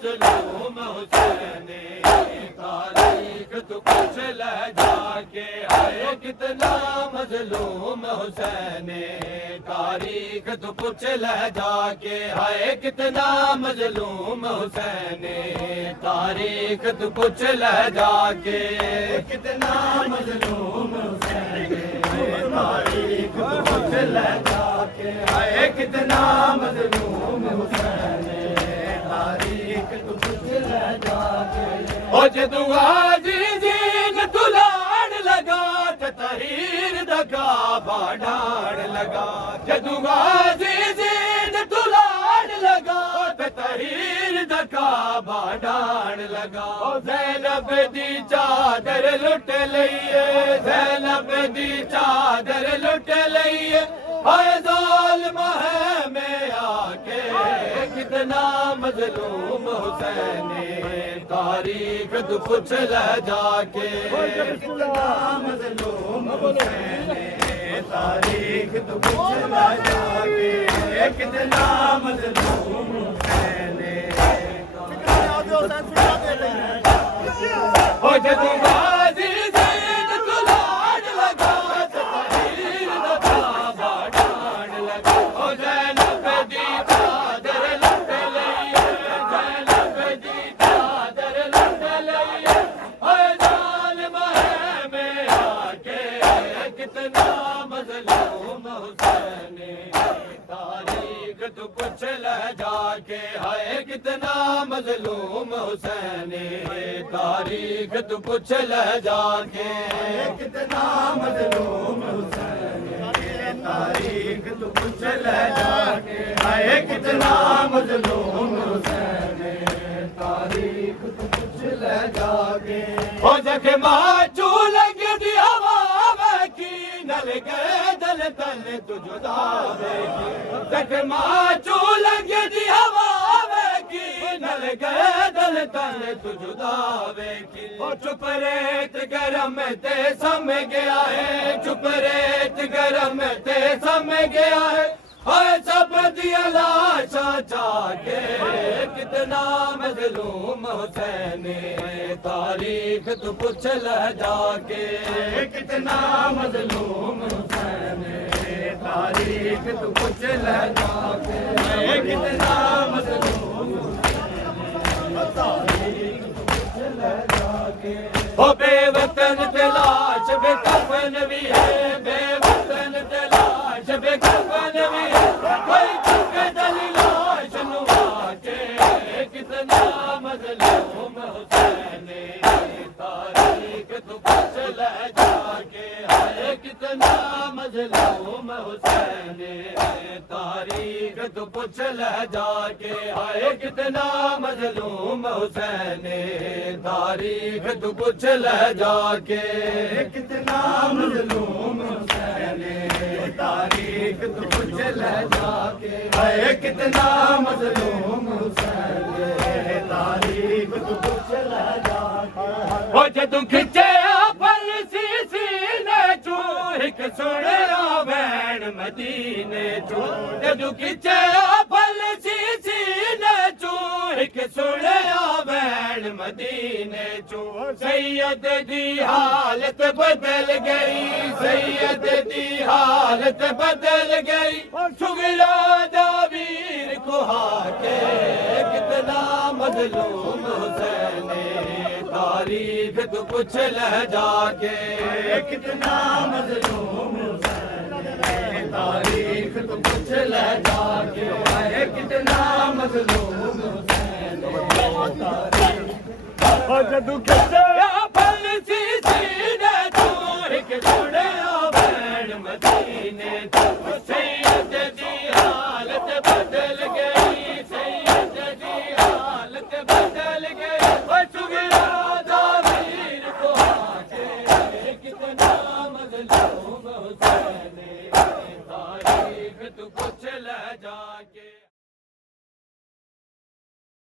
مظلوم حسین تاریخ تو پوچھ لے جا کے ہے کتنا مظلوم حسین تاریخ تو پوچھ لے جا کے ہے کتنا مظلوم حسین تاریخ تو پوچھ لے جا کے کتنا مظلوم حسین تاریخ تو پوچھ لے جا کے ہے کتنا مظلوم حسین تاریخ تو پوچھ لے جا کے او جدو عزیزین تو لاڑ لگا تے تحریر دا کعبہ ڈاڑ لگا جدو عزیزین تو لاڑ لگا تے تحریر دا کعبہ ڈاڑ لگا زینب دی چادر لٹ لئیے زینب دی چادر لٹ لئیے اے ظالم ہے میں آ کے کتنا مظلوم حسین تاریخ تو پوچھ لے جا کے کتنا مظلوم حسین تاریخ تو پوچھ لے جا کے کتنا مظلوم حسین ہو جدو غازی زید تو لاڑ لگا تحریر دا کعبہ ڈاڑ لگا او زینب دی چادر لٹ لئیے زینب دی چادر لٹ لئیے اے ظالم ہے میں آ کے کتنا مظلوم حسین تاریخ تو پوچھ لے جا کے ہے کتنا مظلوم حسین تاریخ تو پوچھ لے جا کے کتنا مظلوم حسین تاریخ تو پوچھ لے جا کے ہے کتنا مظلوم حسین تاریخ تو پوچھ لے جا کے او جکھ ماچو لگ دی ہوا کی نل گئے دل تل تو جدا کی جکھ ماچو لگ دی ہوا کی نل گئے دل تل تو جدا کی او چپ ریت گرم تے سم گیا ہے چپ ریت گرم تے سم گیا ہے اے سب دیا لاشا چاہ کے کتنا مظلوم حسین تاریخ تو پوچھ لے جا کے کتنا مظلوم حسین تاریخ تو پوچھ لے جا کے کتنا مظلوم تاریخ تو پوچھ لے جا کے او بے وطن تلاش بے کفن بھی ہے بے وطن تلاش بے کفن بھی ہے کوئی چکے دلی لاش نوا کے کتنا مظلوم حسین تاریخ تو پوچھ لے جا کے ہے کتنا مظلوم حسین تاریخ تو پوچھ لے جا کے ہے کتنا مظلوم حسین تاریخ تو پوچھ لے جا کے کتنا مظلوم حسین تاریخ تو پوچھ لے جا کے ہے کتنا مظلوم حسین تاریخ تو پوچھ لے جا کے او جدوں کھچے پل سینے چوں ایک سنیا بین مدینے چوں جدوں کھچے پل سینے چوں ایک سنیا بین مدینے چوں سید دی حالت بدل گئی سید دی حالت بدل گئی شغلہ دا ویر کو کے کتنا مظلوم حسین تاریخ تو پوچھ لے جا کے کتنا مظلوم حسین تاریخ تو پوچھ لے جا کے کتنا مظلوم حسین جدو کھچے پل سینے چوں ایک سنیا بین مدینے چوں سید دی حالت بدل گئی سید دی حالت بدل گئی او شغلہ دا ویر کو کے کتنا مظلوم حسین تاریخ تو پوچھ لے جا کے